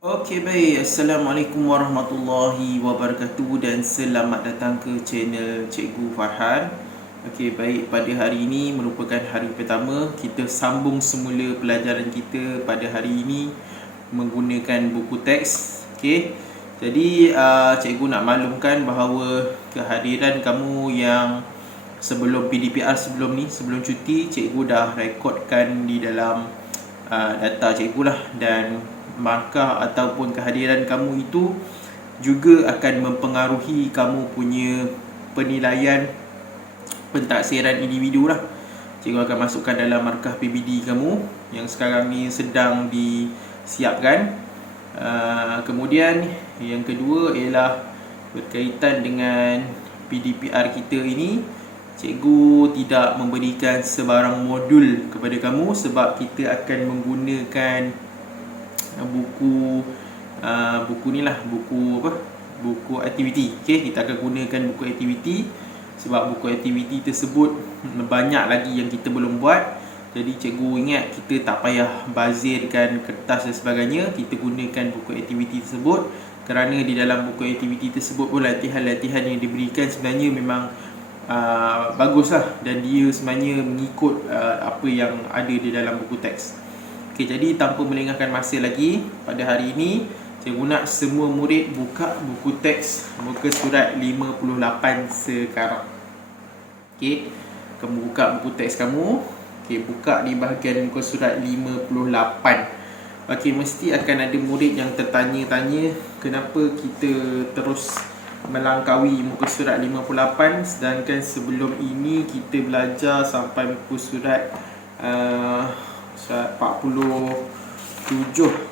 Okey, baik. Assalamualaikum warahmatullahi wabarakatuh dan selamat datang ke channel Cikgu Farhan. Okey, baik. Pada hari ini merupakan hari pertama kita sambung semula pelajaran kita pada hari ini menggunakan buku teks. Okey. Jadi cikgu nak maklumkan bahawa kehadiran kamu yang sebelum PDPR sebelum ni, sebelum cuti, cikgu dah rekodkan di dalam data cikgu lah, dan markah ataupun kehadiran kamu itu juga akan mempengaruhi kamu punya penilaian pentaksiran individu lah. Cikgu akan masukkan dalam markah PBD kamu yang sekarang ni sedang disiapkan. Kemudian yang kedua ialah berkaitan dengan PDPR kita ini. Cikgu tidak memberikan sebarang modul kepada kamu sebab kita akan menggunakan buku ni lah, buku aktiviti. Okey, kita akan gunakan buku aktiviti sebab buku aktiviti tersebut banyak lagi yang kita belum buat. Jadi cikgu ingat kita tak payah bazirkan kertas dan sebagainya, kita gunakan buku aktiviti tersebut kerana di dalam buku aktiviti tersebut pun latihan-latihan yang diberikan sebenarnya memang baguslah, dan dia sebenarnya mengikut apa yang ada di dalam buku teks. Okey, jadi tanpa melengahkan masa lagi, pada hari ini cikgu nak semua murid buka buku teks muka surat 58 sekarang. Okey, kamu buka buku teks kamu. Okey, buka di bahagian muka surat 58. Okey, mesti akan ada murid yang tertanya-tanya kenapa kita terus melangkaui muka surat 58 sedangkan sebelum ini kita belajar sampai muka surat 47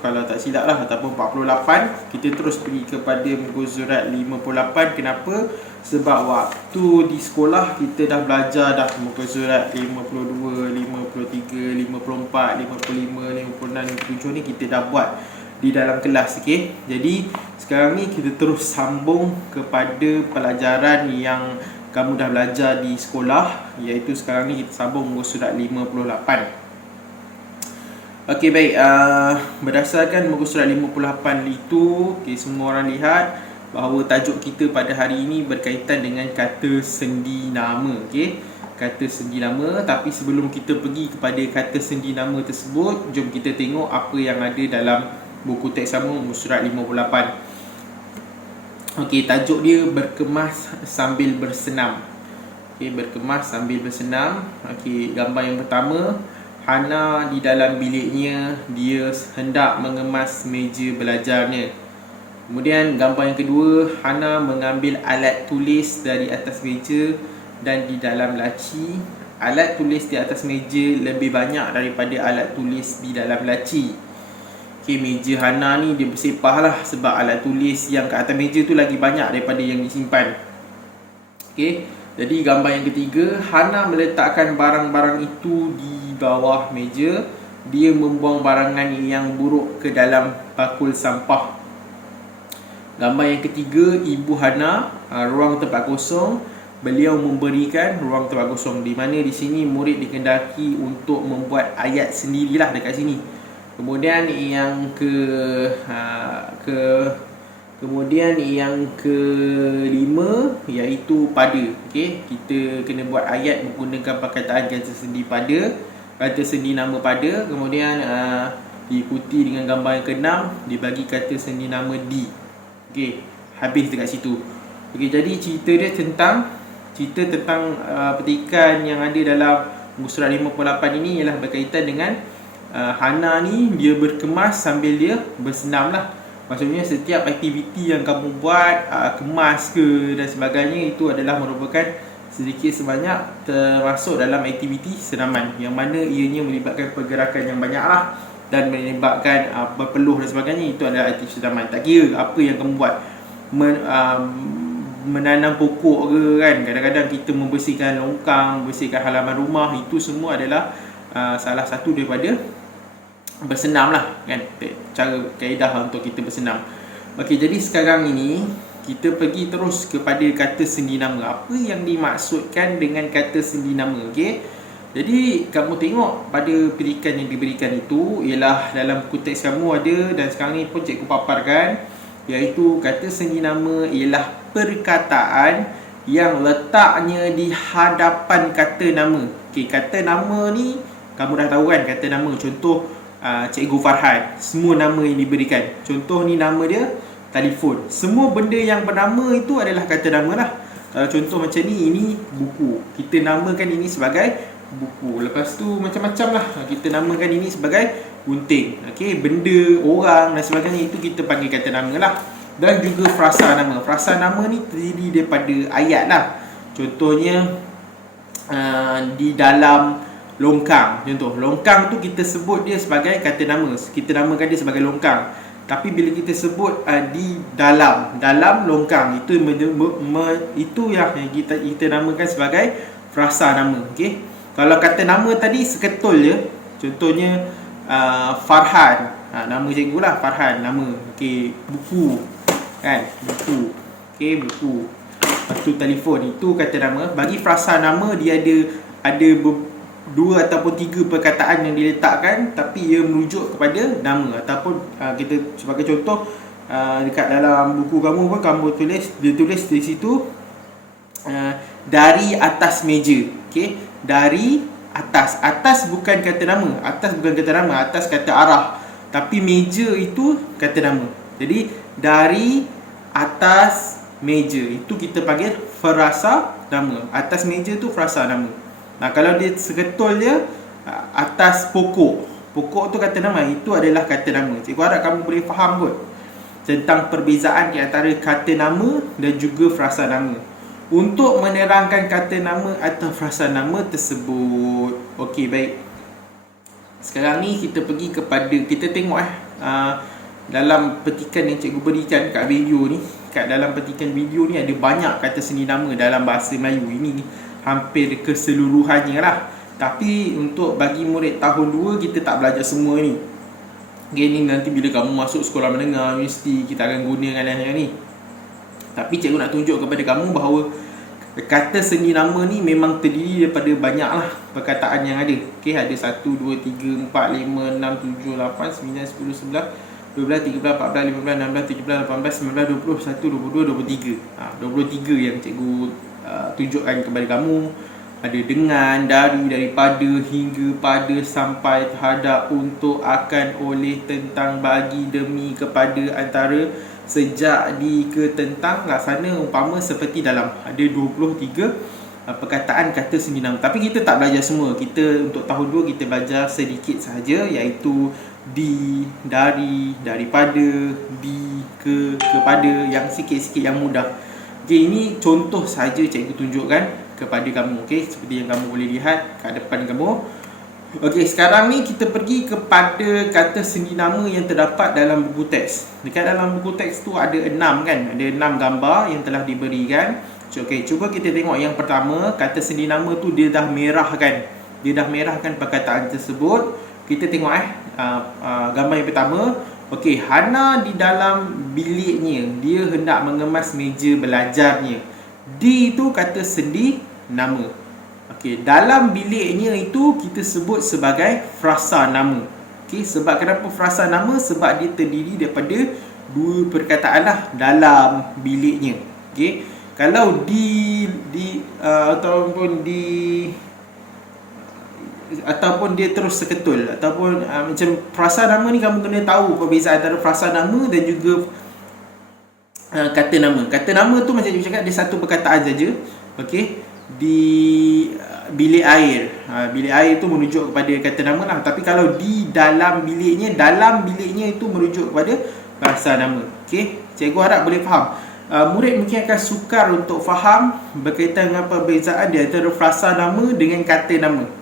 kalau tak silap lah, ataupun 48. Kita terus pergi kepada muka surat 58. Kenapa? Sebab waktu di sekolah kita dah belajar dah muka surat 52, 53, 54, 55, 56, 57 ni kita dah buat di dalam kelas. Okey. Jadi sekarang ni kita terus sambung kepada pelajaran yang kamu dah belajar di sekolah, iaitu sekarang ni kita sambung muka surat 58. Okey, baik. Berdasarkan muka surat 58 itu, okay, semua orang lihat bahawa tajuk kita pada hari ini berkaitan dengan kata sendi nama. Okey, kata sendi nama. Tapi sebelum kita pergi kepada kata sendi nama tersebut, jom kita tengok apa yang ada dalam buku teks kamu muka surat 58. Okey, tajuk dia berkemas sambil bersenam. Okey, berkemas sambil bersenam. Okey, gambar yang pertama, Hana di dalam biliknya, dia hendak mengemas meja belajarnya. Kemudian gambar yang kedua, Hana mengambil alat tulis dari atas meja dan di dalam laci. Alat tulis di atas meja lebih banyak daripada alat tulis di dalam laci. Okay, meja Hana ni dia bersepah lah sebab alat tulis yang kat atas meja tu lagi banyak daripada yang disimpan. Okay, jadi gambar yang ketiga, Hana meletakkan barang-barang itu di bawah meja. Dia membuang barangan yang buruk ke dalam bakul sampah. Gambar yang ketiga, ibu Hana, ruang tempat kosong. Beliau memberikan ruang tempat kosong, di mana di sini murid dikendaki untuk membuat ayat sendirilah dekat sini. Kemudian yang kelima iaitu pada. Okey, kita kena buat ayat menggunakan perkataan kata sendi pada, kata sendi nama pada. Kemudian diikuti dengan gambar yang keenam, dibagi kata sendi nama di. Okey, habis dekat situ. Okey, jadi cerita tentang petikan yang ada dalam muka surat 58 ini ialah berkaitan dengan Hana ni dia berkemas sambil dia bersenam lah. Maksudnya setiap aktiviti yang kamu buat, kemas ke dan sebagainya, itu adalah merupakan sedikit sebanyak termasuk dalam aktiviti senaman, yang mana ianya melibatkan pergerakan yang banyak lah dan melibatkan berpeluh dan sebagainya. Itu adalah aktiviti senaman. Tak kira apa yang kamu buat, menanam pokok ke kan, kadang-kadang kita membersihkan longkang, membersihkan halaman rumah, itu semua adalah salah satu daripada bersenam lah kan, cara kaedah untuk kita bersenam. Okey, jadi sekarang ini kita pergi terus kepada kata sendi nama. Apa yang dimaksudkan dengan kata sendi nama? Okey, Jadi kamu tengok pada petikan yang diberikan itu ialah dalam buku teks kamu ada, dan sekarang ni pun cikgu paparkan, iaitu kata sendi nama ialah perkataan yang letaknya di hadapan kata nama. Okey, kata nama ni kamu dah tahu kan kata nama. Contoh Cikgu Farhan, semua nama yang diberikan. Contoh ni nama dia telefon. Semua benda yang bernama itu adalah kata nama lah. Kalau contoh macam ni, ini buku. Kita namakan ini sebagai buku. Lepas tu macam-macam lah. Kita namakan ini sebagai gunting. Okey, benda, orang dan sebagainya, itu kita panggil kata nama lah. Dan juga frasa nama. Frasa nama ni terdiri daripada ayat lah. Contohnya di dalam longkang. Contoh, longkang tu kita sebut dia sebagai kata nama. Kita namakan dia sebagai longkang. Tapi bila kita sebut di dalam longkang, itu itu yang kita namakan sebagai frasa nama. Okey. Kalau kata nama tadi seketul je. Contohnya Farhan. Nama cikgu lah Farhan, nama. Okey, buku. Kan? Buku. Okey, buku. Lepas tu telefon, itu kata nama. Bagi frasa nama dia ada dua ataupun tiga perkataan yang diletakkan, tapi ia merujuk kepada nama. Ataupun kita sebagai contoh, dekat dalam buku kamu pun kamu tulis di situ dari atas meja. Okey, dari atas. Atas bukan kata nama. Atas bukan kata nama. Atas kata arah. Tapi meja itu kata nama. Jadi dari atas meja itu kita panggil frasa nama. Atas meja tu frasa nama. Nah, kalau dia seketul dia atas pokok. Pokok tu kata nama, itu adalah kata nama. Cikgu harap kamu boleh faham kot tentang perbezaan di antara kata nama dan juga frasa nama. Untuk menerangkan kata nama atau frasa nama tersebut. Okey, baik. Sekarang ni kita pergi kepada, kita tengok dalam petikan yang cikgu berikan kat video ni. Kat dalam petikan video ni ada banyak kata sendi nama dalam bahasa Melayu. Ini hampir keseluruhannya lah. Tapi untuk bagi murid tahun 2, kita tak belajar semua ni. Ini nanti bila kamu masuk sekolah menengah, universiti, kita akan gunakan yang ni. Tapi cikgu nak tunjuk kepada kamu bahawa kata sendi nama ni memang terdiri daripada banyak lah perkataan yang ada. Okey, ada 1, 2, 3, 4, 5, 6, 7, 8, 9, 10, 11, 12, 13, 14, 15, 16, 17, 18, 19, 20, 21, 22, 23. 23 yang cikgu tunjukkan kepada kamu. Ada dengan, dari, daripada, hingga, pada, sampai, terhadap, untuk, akan, oleh, tentang, bagi, demi, kepada, antara, sejak, di, ke, tentang, laksana, umpama, seperti, dalam. Ada 23 perkataan kata sendi nama. Tapi kita tak belajar semua. Kita untuk tahun 2 kita belajar sedikit sahaja, iaitu di, dari, daripada, di, ke, kepada, yang sikit-sikit yang mudah. Okey, ini contoh saja cikgu tunjukkan kepada kamu. Okey, seperti yang kamu boleh lihat kat depan kamu. Okey, sekarang ni kita pergi kepada kata sendi nama yang terdapat dalam buku teks. Dekat dalam buku teks tu ada 6 kan? Ada 6 gambar yang telah diberikan. Okey, cuba kita tengok yang pertama, kata sendi nama tu dia dah merahkan. Dia dah merahkan perkataan tersebut. Kita tengok gambar yang pertama. Okey, Hana di dalam biliknya, dia hendak mengemas meja belajarnya. Di itu kata sendi nama. Okey, dalam biliknya itu kita sebut sebagai frasa nama. Okey, sebab kenapa frasa nama? Sebab dia terdiri daripada dua perkataan lah, dalam biliknya. Okey, kalau ataupun dia terus seketul, ataupun macam frasa nama ni, kamu kena tahu perbezaan antara frasa nama dan juga kata nama. Kata nama tu macam cikgu cakap, dia satu perkataan saja. Okey, di bilik air. Bilik air tu merujuk kepada kata nama lah. Tapi kalau di dalam biliknya, dalam biliknya itu merujuk kepada frasa nama. Okey, cikgu harap boleh faham. Murid mungkin akan sukar untuk faham berkaitan dengan perbezaan di antara frasa nama dengan kata nama.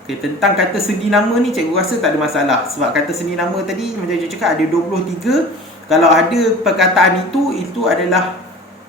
Okay, tentang kata sendi nama ni cikgu rasa tak ada masalah. Sebab kata sendi nama tadi macam cikgu cakap ada 23. Kalau ada perkataan itu adalah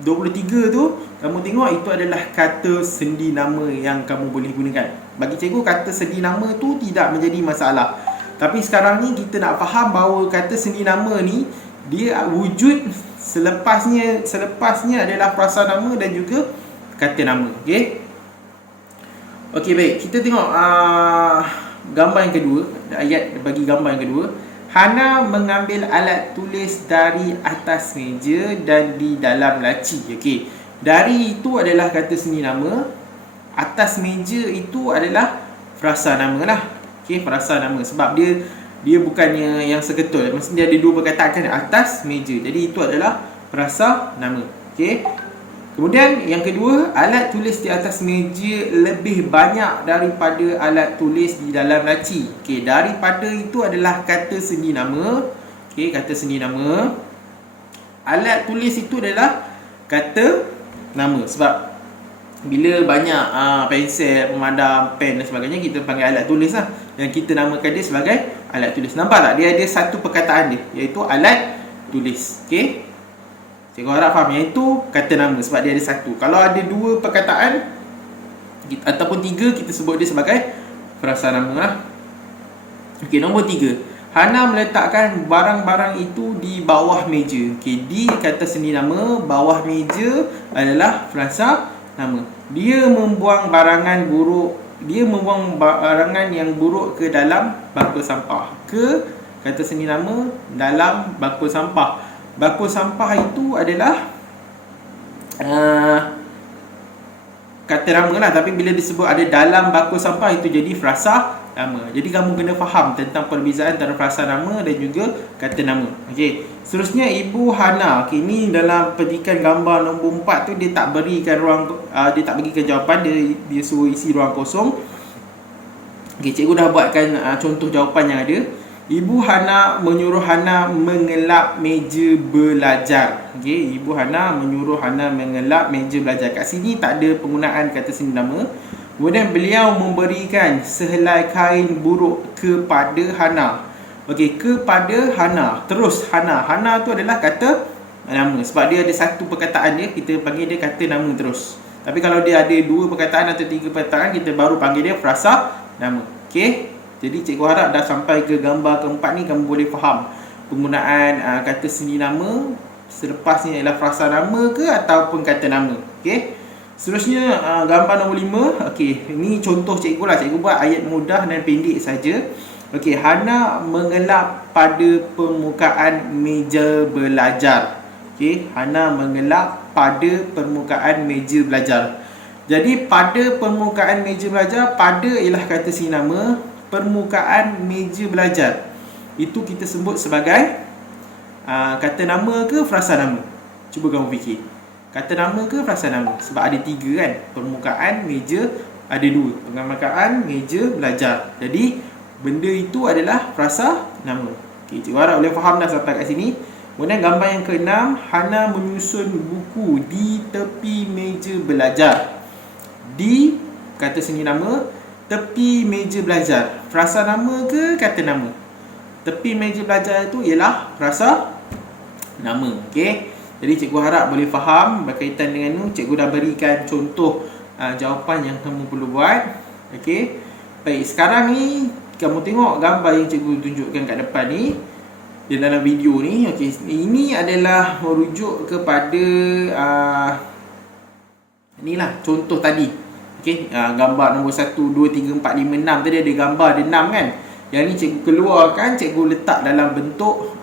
23 tu, kamu tengok itu adalah kata sendi nama yang kamu boleh gunakan. Bagi cikgu, kata sendi nama tu tidak menjadi masalah. Tapi sekarang ni kita nak faham bahawa kata sendi nama ni dia wujud selepasnya adalah frasa nama dan juga kata nama. Okey. Okey, baik. Kita tengok gambar yang kedua. Ayat bagi gambar yang kedua. Hana mengambil alat tulis dari atas meja dan di dalam laci. Okey. Dari itu adalah kata seni nama. Atas meja itu adalah frasa nama lah. Okey, frasa nama. Sebab dia bukannya yang seketul. Maksudnya dia ada dua perkataan kan, atas meja. Jadi itu adalah frasa nama. Okey. Kemudian yang kedua, alat tulis di atas meja lebih banyak daripada alat tulis di dalam laci. Okey, daripada itu adalah kata seni nama. Okey, kata seni nama. Alat tulis itu adalah kata nama. Sebab bila banyak pensel, pemadam, pen dan sebagainya, kita panggil alat tulis lah. Dan kita namakan dia sebagai alat tulis. Nampak tak? Dia ada satu perkataan dia, iaitu alat tulis. Okey. Cikgu harap faham. Yang itu kata nama sebab dia ada satu. Kalau ada dua perkataan ataupun tiga, kita sebut dia sebagai frasa nama lah. Okey, nombor 3. Hana meletakkan barang-barang itu di bawah meja. Okey, di kata seni nama, bawah meja adalah frasa nama. Dia membuang barangan yang buruk ke dalam bakul sampah. Ke kata seni nama dalam bakul sampah. Bakul sampah itu adalah kata nama lah. Tapi bila disebut ada dalam bakul sampah, itu jadi frasa nama. Jadi kamu kena faham tentang perbezaan antara frasa nama dan juga kata nama. Okey. Seterusnya, Ibu Hana. Okey, ni dalam petikan gambar nombor 4 tu, dia tak berikan dia tak bagikan jawapan, dia suruh isi ruang kosong. Okey, cikgu dah buatkan contoh jawapan yang ada. Ibu Hana menyuruh Hana mengelap meja belajar. Okey, Ibu Hana menyuruh Hana mengelap meja belajar. Kat sini tak ada penggunaan kata seni nama. Kemudian beliau memberikan sehelai kain buruk kepada Hana. Okey, kepada Hana. Terus Hana. Hana tu adalah kata nama. Sebab dia ada satu perkataan dia, kita panggil dia kata nama terus. Tapi kalau dia ada dua perkataan atau tiga perkataan, kita baru panggil dia frasa nama. Okey. Jadi cikgu harap dah sampai ke gambar keempat ni, kamu boleh faham penggunaan kata seni nama. Selepas ni adalah frasa nama ke ataupun kata nama. Okey. Seterusnya gambar nombor 5. Okey, ini contoh cikgu lah. Cikgu buat ayat mudah dan pendek saja. Okey, Hana mengelap pada permukaan meja belajar. Okey, Hana mengelap pada permukaan meja belajar. Jadi pada permukaan meja belajar, pada ialah kata seni nama. Permukaan meja belajar itu kita sebut sebagai kata nama ke frasa nama? Cuba kamu fikir. Kata nama ke frasa nama? Sebab ada tiga kan. Permukaan meja ada dua. Permukaan meja belajar. Jadi benda itu adalah frasa nama. Okay, cikgu harap boleh faham dah sampai kat sini. Kemudian gambar yang ke-6, Hana menyusun buku di tepi meja belajar. Di kata seni nama, tepi meja belajar. Frasa nama ke kata nama? Tepi meja belajar itu ialah frasa nama. Okey. Jadi cikgu harap boleh faham berkaitan dengan itu. Cikgu dah berikan contoh jawapan yang kamu perlu buat. Okey. Baik, sekarang ni kamu tengok gambar yang cikgu tunjukkan kat depan ni, di dalam video ni. Okey, ini adalah merujuk kepada inilah contoh tadi. Okey, gambar nombor 1, 2, 3, 4, 5, 6 tadi ada gambar ada 6 kan. Yang ni cikgu keluarkan, cikgu letak dalam bentuk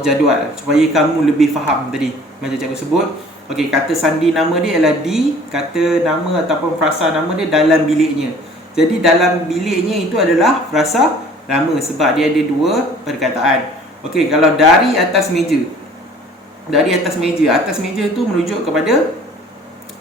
jadual supaya kamu lebih faham tadi macam cikgu sebut. Okey, kata sandi nama dia ialah di, kata nama ataupun frasa nama dia dalam biliknya. Jadi dalam biliknya itu adalah frasa nama sebab dia ada dua perkataan. Okey, kalau dari atas meja. Dari atas meja. Atas meja tu merujuk kepada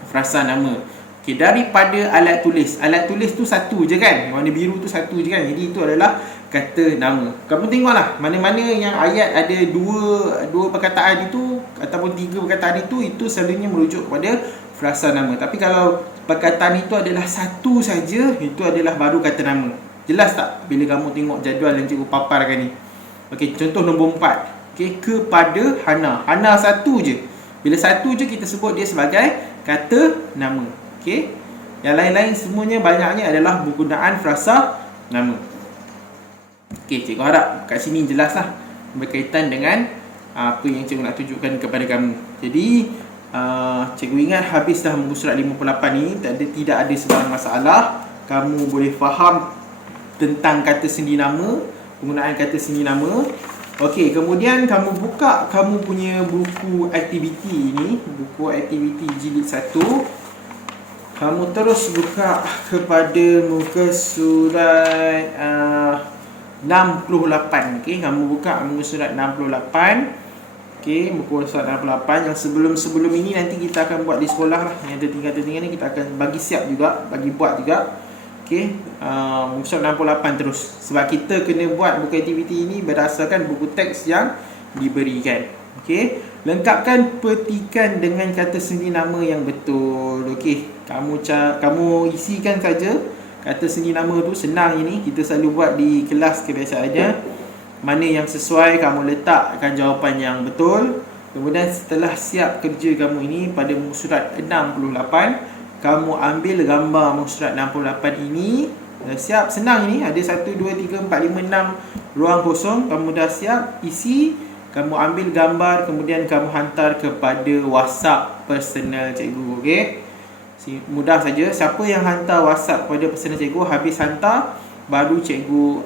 frasa nama. Okey, daripada alat tulis. Alat tulis tu satu je kan. Warna biru tu satu je kan. Jadi itu adalah kata nama. Kamu tengoklah mana-mana yang ayat ada dua perkataan itu ataupun tiga perkataan itu selalunya merujuk kepada frasa nama. Tapi kalau perkataan itu adalah satu saja, itu adalah baru kata nama. Jelas tak bila kamu tengok jadual yang cikgu paparkan ni? Okey, contoh nombor 4. Okey, kepada Hana. Hana satu je. Bila satu je kita sebut dia sebagai kata nama. Okey. Yang lain-lain semuanya banyaknya adalah penggunaan frasa nama. Okey, cikgu harap kat sini jelaslah berkaitan dengan apa yang cikgu nak tunjukkan kepada kamu. Jadi Cikgu ingat habis dah muka surat 58 ni, tidak ada sebarang masalah. Kamu boleh faham tentang kata sendi nama, penggunaan kata sendi nama. Okey, kemudian kamu buka kamu punya buku aktiviti ni, buku aktiviti jilid 1. Kamu terus buka kepada muka surat 68. Okey, kamu buka muka surat 68. Okey, muka surat 68 yang sebelum-sebelum ini nanti kita akan buat di sekolah lah. Yang tertinggal-tertinggal ni kita akan bagi siap juga, bagi buat juga. Okey, muka surat 68 terus. Sebab kita kena buat buku aktiviti ini berdasarkan buku teks yang diberikan. Okey, lengkapkan petikan dengan kata sendi nama yang betul. Okey, kamu isikan saja kata sendi nama tu, senang ini. Kita selalu buat di kelas kebiasaannya. Mana yang sesuai, kamu letakkan jawapan yang betul. Kemudian setelah siap kerja kamu ini pada muka surat 68, kamu ambil gambar muka surat 68 ini. Dah siap, senang ini. Ada 1, 2, 3, 4, 5, 6 ruang kosong. Kamu dah siap, isi. Kamu ambil gambar, kemudian kamu hantar kepada WhatsApp personal cikgu. Okey, mudah saja. Siapa yang hantar WhatsApp kepada personal cikgu, habis hantar, baru cikgu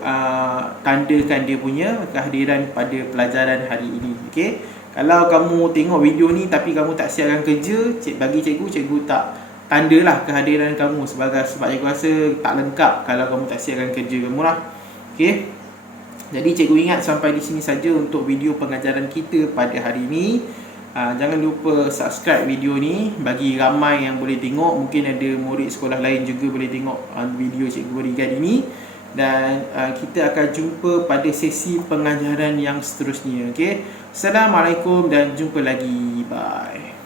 tandakan dia punya kehadiran pada pelajaran hari ini. Okey, kalau kamu tengok video ni tapi kamu tak siapkan kerja, bagi cikgu tak tandalah kehadiran kamu sebab cikgu rasa tak lengkap kalau kamu tak siapkan kerja kamu lah. Okey, jadi cikgu ingat sampai di sini saja untuk video pengajaran kita pada hari ini. Jangan lupa subscribe video ni bagi ramai yang boleh tengok. Mungkin ada murid sekolah lain juga boleh tengok video cikgu berikan ini. Dan kita akan jumpa pada sesi pengajaran yang seterusnya. Okey, Assalamualaikum dan jumpa lagi. Bye.